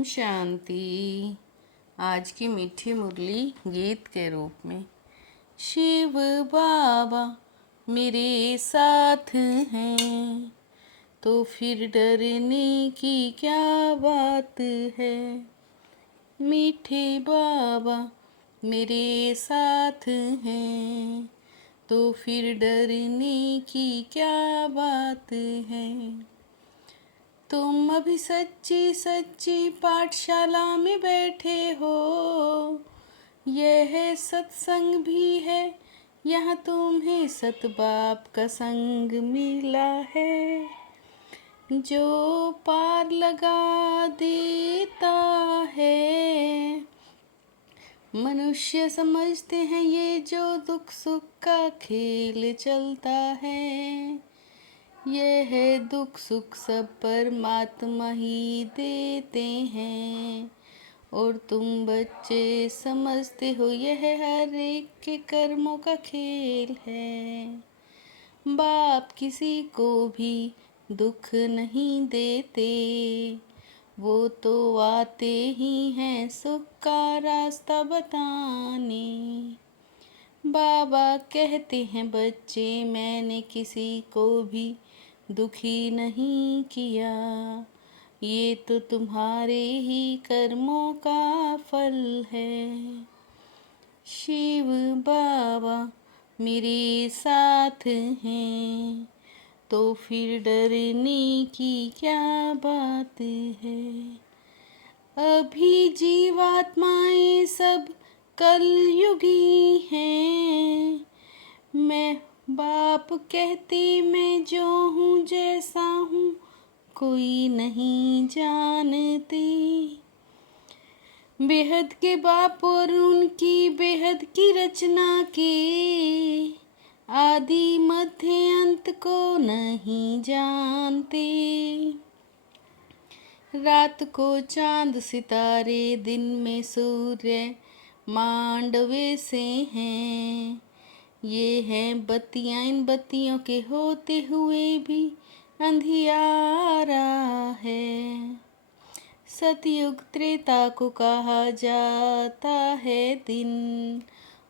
ओम शांति। आज की मीठी मुरली गीत के रूप में। शिव बाबा मेरे साथ हैं तो फिर डरने की क्या बात है। मीठे बाबा मेरे साथ हैं तो फिर डरने की क्या बात है। तुम अभी सच्ची सच्ची पाठशाला में बैठे हो, यह सत्संग भी है, यहाँ तुम्हें सतबाप का संग मिला है। जो पार लगा देता है, मनुष्य समझते हैं ये जो दुख सुख का खेल चलता है। यह दुख सुख सब परमात्मा ही देते हैं और तुम बच्चे समझते हो यह हर एक के कर्मों का खेल है। बाप किसी को भी दुख नहीं देते, वो तो आते ही हैं सुख का रास्ता बताने। बाबा कहते हैं बच्चे मैंने किसी को भी दुखी नहीं किया, ये तो तुम्हारे ही कर्मों का फल है। शिव बाबा मेरे साथ हैं तो फिर डरने की क्या बात है। अभी जीवात्माएं सब कलयुगी हैं, मैं बाप कहते मैं जो हूँ जैसा हूँ कोई नहीं जानते। बेहद के बाप और उनकी बेहद की रचना के आदि मध्य अंत को नहीं जानते। रात को चांद सितारे दिन में सूर्य मांडवे से हैं। ये हैं बत्तियाँ, इन बत्तियों के होते हुए भी अंधियारा है। सतयुग त्रेता को कहा जाता है दिन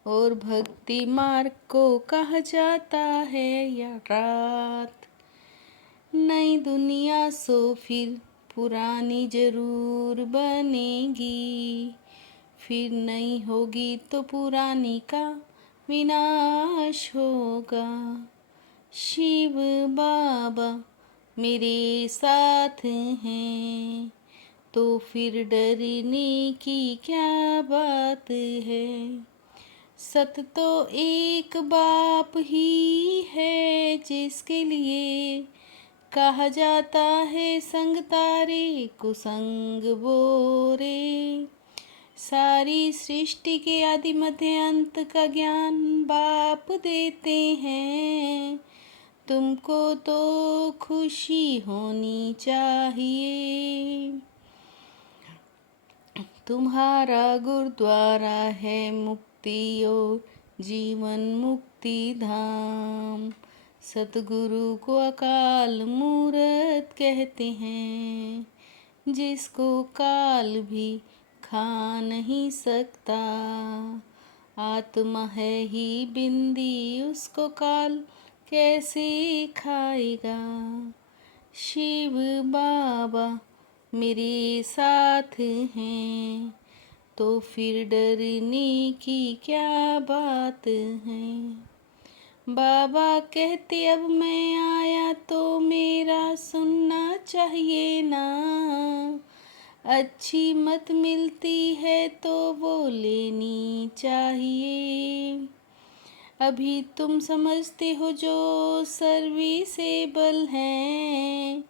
और भक्ति मार्ग को कहा जाता है या रात। नई दुनिया सो फिर पुरानी जरूर बनेगी, फिर नई होगी तो पुरानी का विनाश होगा। शिव बाबा मेरे साथ हैं तो फिर डरने की क्या बात है। सत तो एक बाप ही है जिसके लिए कहा जाता है संग तारे कुसंग बोरे। सारी सृष्टि के आदि मध्य अंत का ज्ञान बाप देते हैं, तुमको तो खुशी होनी चाहिए। तुम्हारा गुरुद्वारा है मुक्ति और जीवन मुक्ति धाम। सतगुरु को अकाल मूरत कहते हैं, जिसको काल भी खा नहीं सकता। आत्मा है ही बिंदी, उसको काल कैसे खाएगा। शिव बाबा मेरे साथ हैं तो फिर डरने की क्या बात है। बाबा कहते अब मैं आया तो मेरा सुनना चाहिए ना। अच्छी मत मिलती है तो वो लेनी चाहिए। अभी तुम समझते हो जो सर्विसेबल हैं,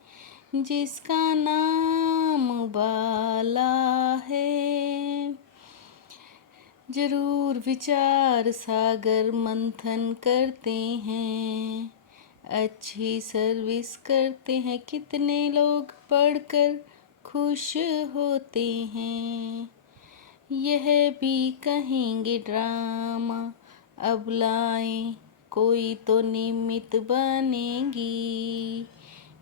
जिसका नाम बाला है। जरूर विचार सागर मंथन करते हैं, अच्छी सर्विस करते हैं। कितने लोग पढ़कर खुश होते हैं, यह भी कहेंगे ड्रामा अब लाएं कोई तो निमित्त बनेगी।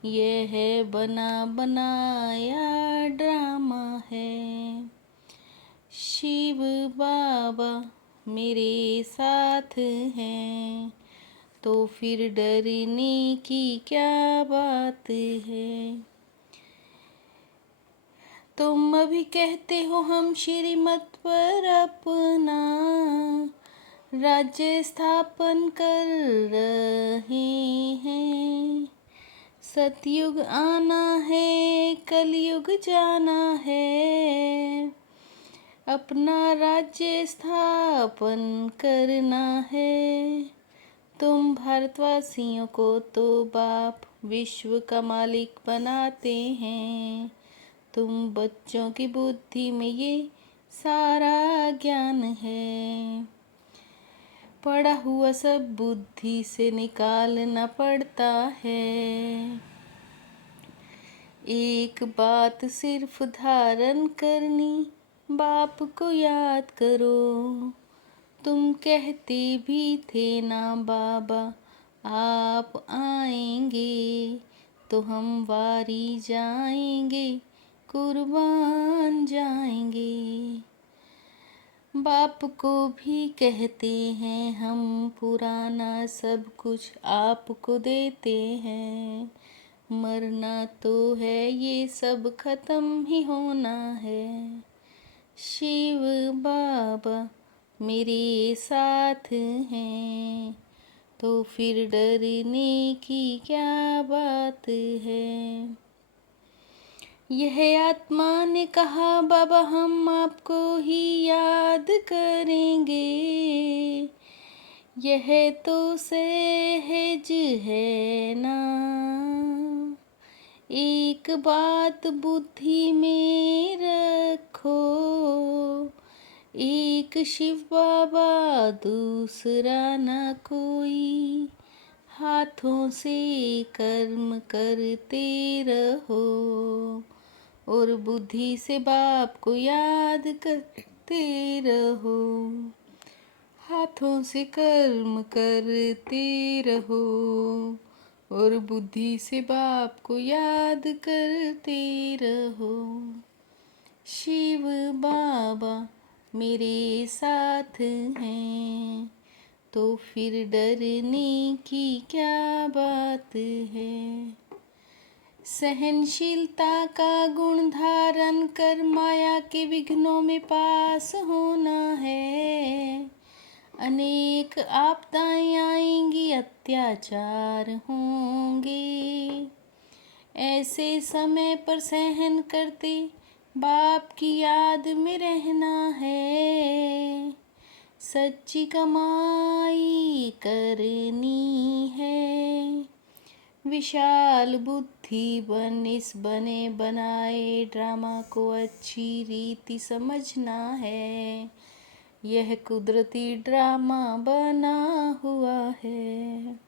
यह बना बनाया ड्रामा है। शिव बाबा मेरे साथ हैं, तो फिर डरने की क्या बात है। तुम अभी कहते हो हम श्रीमत पर अपना राज्य स्थापन कर रहे हैं। सतयुग आना है, कलयुग जाना है, अपना राज्य स्थापन करना है। तुम भारतवासियों को तो बाप विश्व का मालिक बनाते हैं, तुम बच्चों की बुद्धि में ये सारा ज्ञान है। पढ़ा हुआ सब बुद्धि से निकालना पड़ता है। एक बात सिर्फ धारण करनी, बाप को याद करो। तुम कहते भी थे ना बाबा आप आएंगे, तो हम वारी जाएंगे, कुर्बान जाएंगे। बाप को भी कहते हैं हम पुराना सब कुछ आपको देते हैं। मरना तो है, ये सब खत्म ही होना है। शिव बाबा मेरे साथ हैं, तो फिर डरने की क्या बात है। यह आत्मा ने कहा बाबा हम आपको ही याद करेंगे, यह तो सहज है ना। एक बात बुद्धि में रखो, एक शिव बाबा दूसरा ना कोई। हाथों से कर्म करते रहो और बुद्धि से बाप को याद करते रहो। हाथों से कर्म करते रहो और बुद्धि से बाप को याद करते रहो। शिव बाबा मेरे साथ हैं, तो फिर डरने की क्या बात है। सहनशीलता का गुण धारण कर माया के विघ्नों में पास होना है। अनेक आपदाएं आएंगी, अत्याचार होंगे, ऐसे समय पर सहन करते बाप की याद में रहना है। सच्ची कमाई करनी है, विशाल बुद्धि इस बने बनाए ड्रामा को अच्छी रीति समझना है। यह कुदरती ड्रामा बना हुआ है,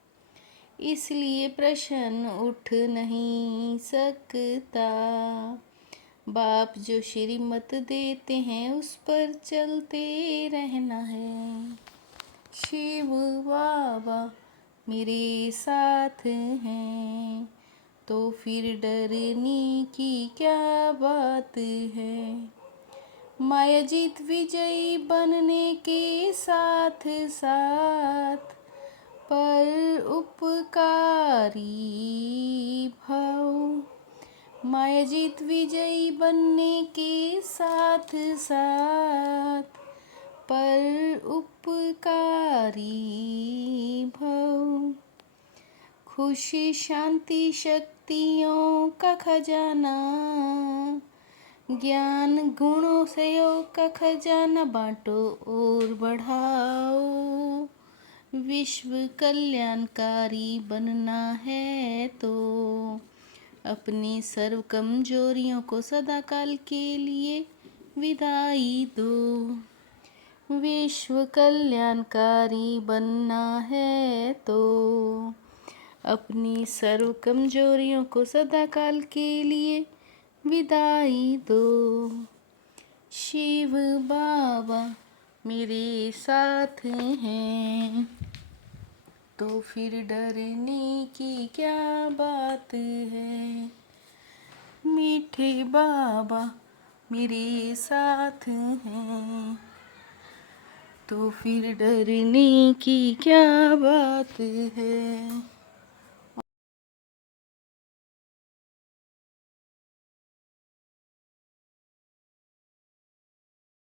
इसलिए प्रश्न उठ नहीं सकता। बाप जो श्रीमत देते हैं उस पर चलते रहना है। शिव बाबा मेरे साथ हैं, तो फिर डरने की क्या बात है। माया जीत विजयी बनने के साथ साथ पर उपकारी भाव, माया जीत विजयी बनने के साथ साथ पर उपकारी भव। खुशी शांति शक्तियों का खजाना, ज्ञान गुणों से योग का खजाना बांटो और बढ़ाओ। विश्व कल्याणकारी बनना है तो अपनी सर्व कमजोरियों को सदाकाल के लिए विदाई दो। विश्व कल्याणकारी बनना है तो अपनी सर्व कमजोरियों को सदाकाल के लिए विदाई दो। शिव बाबा मेरे साथ हैं, तो फिर डरने की क्या बात है। मीठे बाबा मेरे साथ हैं, तो फिर डरने की क्या बात है।